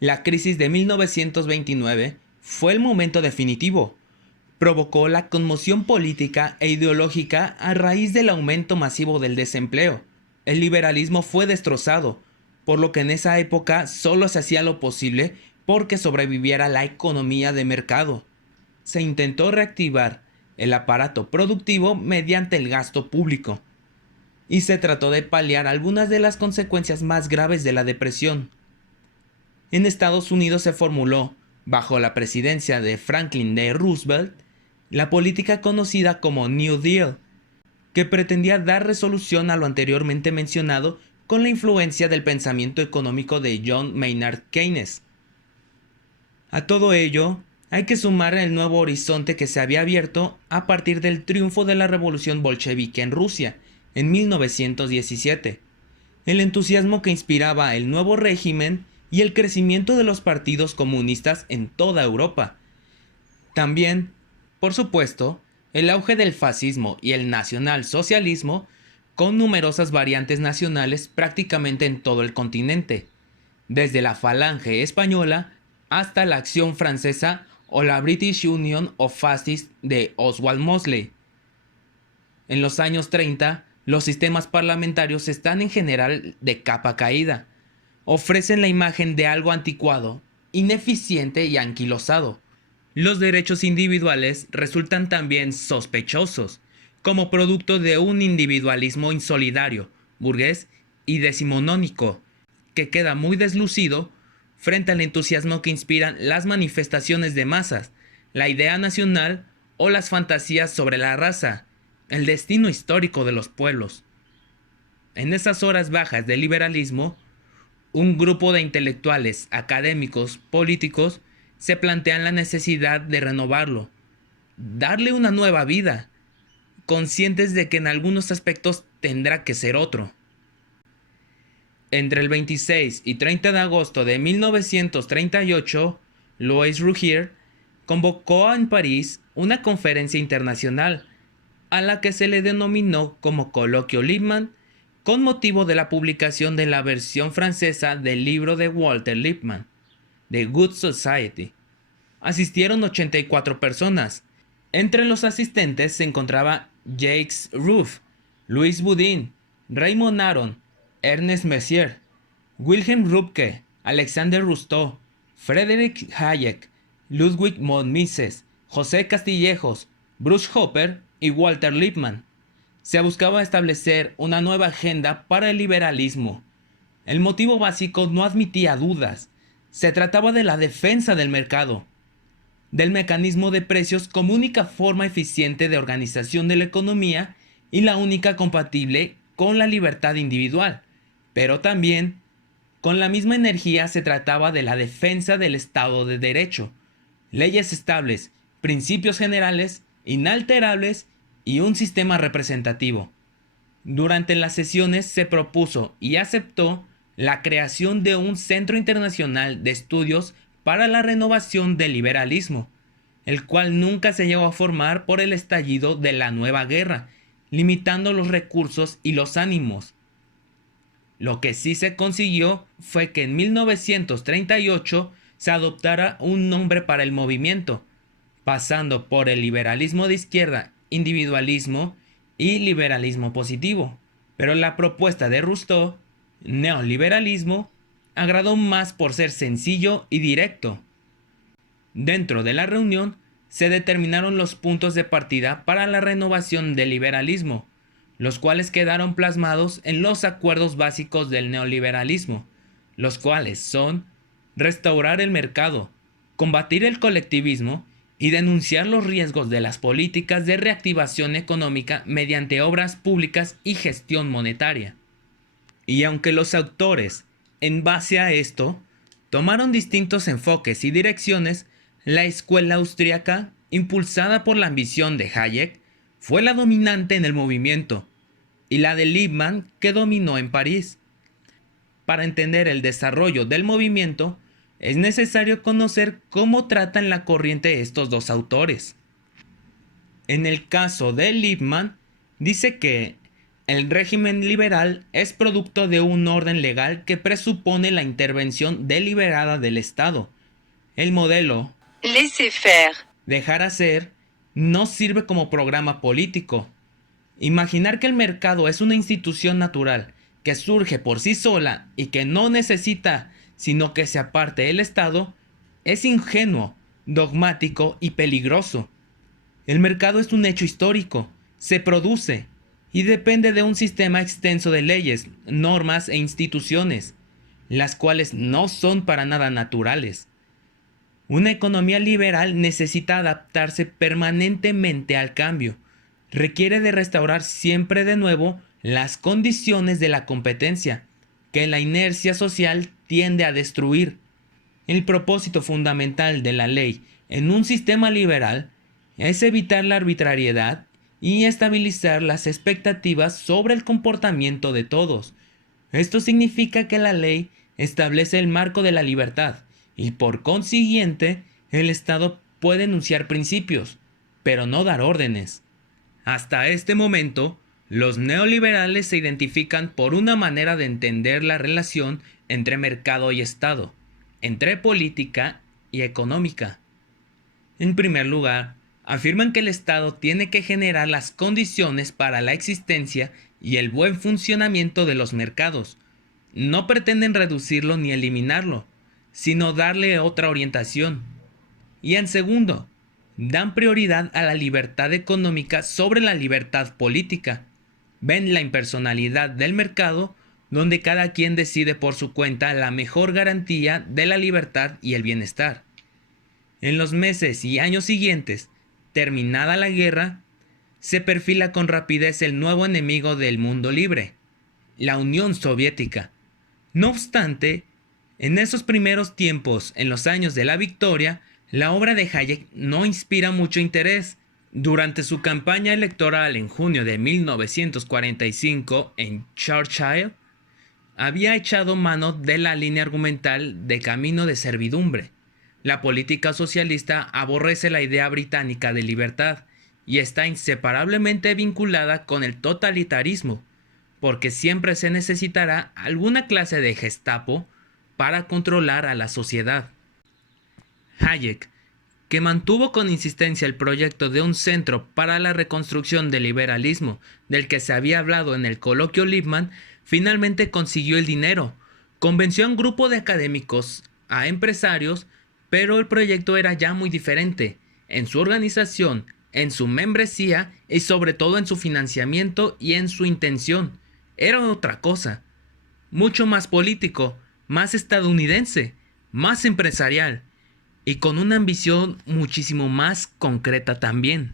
La crisis de 1929 fue el momento definitivo. Provocó la conmoción política e ideológica a raíz del aumento masivo del desempleo. El liberalismo fue destrozado, por lo que en esa época solo se hacía lo posible porque sobreviviera la economía de mercado. Se intentó reactivar el aparato productivo mediante el gasto público, y se trató de paliar algunas de las consecuencias más graves de la depresión. En Estados Unidos se formuló, bajo la presidencia de Franklin D. Roosevelt, la política conocida como New Deal, que pretendía dar resolución a lo anteriormente mencionado con la influencia del pensamiento económico de John Maynard Keynes. A todo ello, hay que sumar el nuevo horizonte que se había abierto a partir del triunfo de la revolución bolchevique en Rusia en 1917, el entusiasmo que inspiraba el nuevo régimen y el crecimiento de los partidos comunistas en toda Europa. También, por supuesto, el auge del fascismo y el nacionalsocialismo, con numerosas variantes nacionales prácticamente en todo el continente, desde la Falange española hasta la Acción Francesa o la British Union of Fascists de Oswald Mosley. En los años 30, los sistemas parlamentarios están en general de capa caída. Ofrecen la imagen de algo anticuado, ineficiente y anquilosado. Los derechos individuales resultan también sospechosos, como producto de un individualismo insolidario, burgués y decimonónico, que queda muy deslucido frente al entusiasmo que inspiran las manifestaciones de masas, la idea nacional o las fantasías sobre la raza, el destino histórico de los pueblos. En esas horas bajas del liberalismo, un grupo de intelectuales, académicos, políticos, se plantean la necesidad de renovarlo, darle una nueva vida, conscientes de que en algunos aspectos tendrá que ser otro. Entre el 26 y 30 de agosto de 1938, Louis Rougier convocó en París una conferencia internacional, a la que se le denominó como Coloquio Lippmann, con motivo de la publicación de la versión francesa del libro de Walter Lippmann, The Good Society. Asistieron 84 personas. Entre los asistentes se encontraba Jacques Rueff, Louis Boudin, Raymond Aron, Ernest Messier, Wilhelm Röpke, Alexander Rousseau, Friedrich Hayek, Ludwig von Mises, José Castillejos, Bruce Hopper y Walter Lippmann. Se buscaba establecer una nueva agenda para el liberalismo. El motivo básico no admitía dudas. Se trataba de la defensa del mercado, del mecanismo de precios como única forma eficiente de organización de la economía y la única compatible con la libertad individual. Pero también, con la misma energía, se trataba de la defensa del Estado de Derecho, leyes estables, principios generales, inalterables y un sistema representativo. Durante las sesiones se propuso y aceptó la creación de un Centro Internacional de Estudios para la Renovación del Liberalismo, el cual nunca se llegó a formar por el estallido de la nueva guerra, limitando los recursos y los ánimos. Lo que sí se consiguió fue que en 1938 se adoptara un nombre para el movimiento, pasando por el liberalismo de izquierda, individualismo y liberalismo positivo. Pero la propuesta de Rousseau, neoliberalismo, agradó más por ser sencillo y directo. Dentro de la reunión se determinaron los puntos de partida para la renovación del liberalismo, los cuales quedaron plasmados en los acuerdos básicos del neoliberalismo, los cuales son restaurar el mercado, combatir el colectivismo y denunciar los riesgos de las políticas de reactivación económica mediante obras públicas y gestión monetaria. Y aunque los autores, en base a esto, tomaron distintos enfoques y direcciones, la escuela austríaca, impulsada por la ambición de Hayek, fue la dominante en el movimiento, y la de Lippmann que dominó en París. Para entender el desarrollo del movimiento, es necesario conocer cómo tratan la corriente estos dos autores. En el caso de Lippmann, dice que El régimen liberal es producto de un orden legal que presupone la intervención deliberada del Estado. El modelo laissez-faire, dejar hacer no sirve como programa político. Imaginar que el mercado es una institución natural que surge por sí sola y que no necesita sino que se aparte del Estado es ingenuo, dogmático y peligroso. El mercado es un hecho histórico, se produce y depende de un sistema extenso de leyes, normas e instituciones, las cuales no son para nada naturales. Una economía liberal necesita adaptarse permanentemente al cambio. Requiere de restaurar siempre de nuevo las condiciones de la competencia, que la inercia social tiende a destruir. El propósito fundamental de la ley en un sistema liberal es evitar la arbitrariedad y estabilizar las expectativas sobre el comportamiento de todos. Esto significa que la ley establece el marco de la libertad y por consiguiente el Estado puede enunciar principios, pero no dar órdenes. Hasta este momento, los neoliberales se identifican por una manera de entender la relación entre mercado y Estado, entre política y económica. En primer lugar, afirman que el Estado tiene que generar las condiciones para la existencia y el buen funcionamiento de los mercados. No pretenden reducirlo ni eliminarlo, sino darle otra orientación. Y en segundo, dan prioridad a la libertad económica sobre la libertad política. Ven la impersonalidad del mercado, donde cada quien decide por su cuenta la mejor garantía de la libertad y el bienestar. En los meses y años siguientes, terminada la guerra, se perfila con rapidez el nuevo enemigo del mundo libre, la Unión Soviética. No obstante, en esos primeros tiempos, en los años de la victoria, la obra de Hayek no inspira mucho interés. Durante su campaña electoral en junio de 1945 en Churchill, había echado mano de la línea argumental de camino de servidumbre. La política socialista aborrece la idea británica de libertad y está inseparablemente vinculada con el totalitarismo, porque siempre se necesitará alguna clase de Gestapo para controlar a la sociedad. Hayek, que mantuvo con insistencia el proyecto de un centro para la reconstrucción del liberalismo del que se había hablado en el coloquio Lippmann, finalmente consiguió el dinero, convenció a un grupo de académicos, a empresarios, pero el proyecto era ya muy diferente, en su organización, en su membresía y sobre todo en su financiamiento y en su intención. Era otra cosa, mucho más político, más estadounidense, más empresarial y con una ambición muchísimo más concreta también.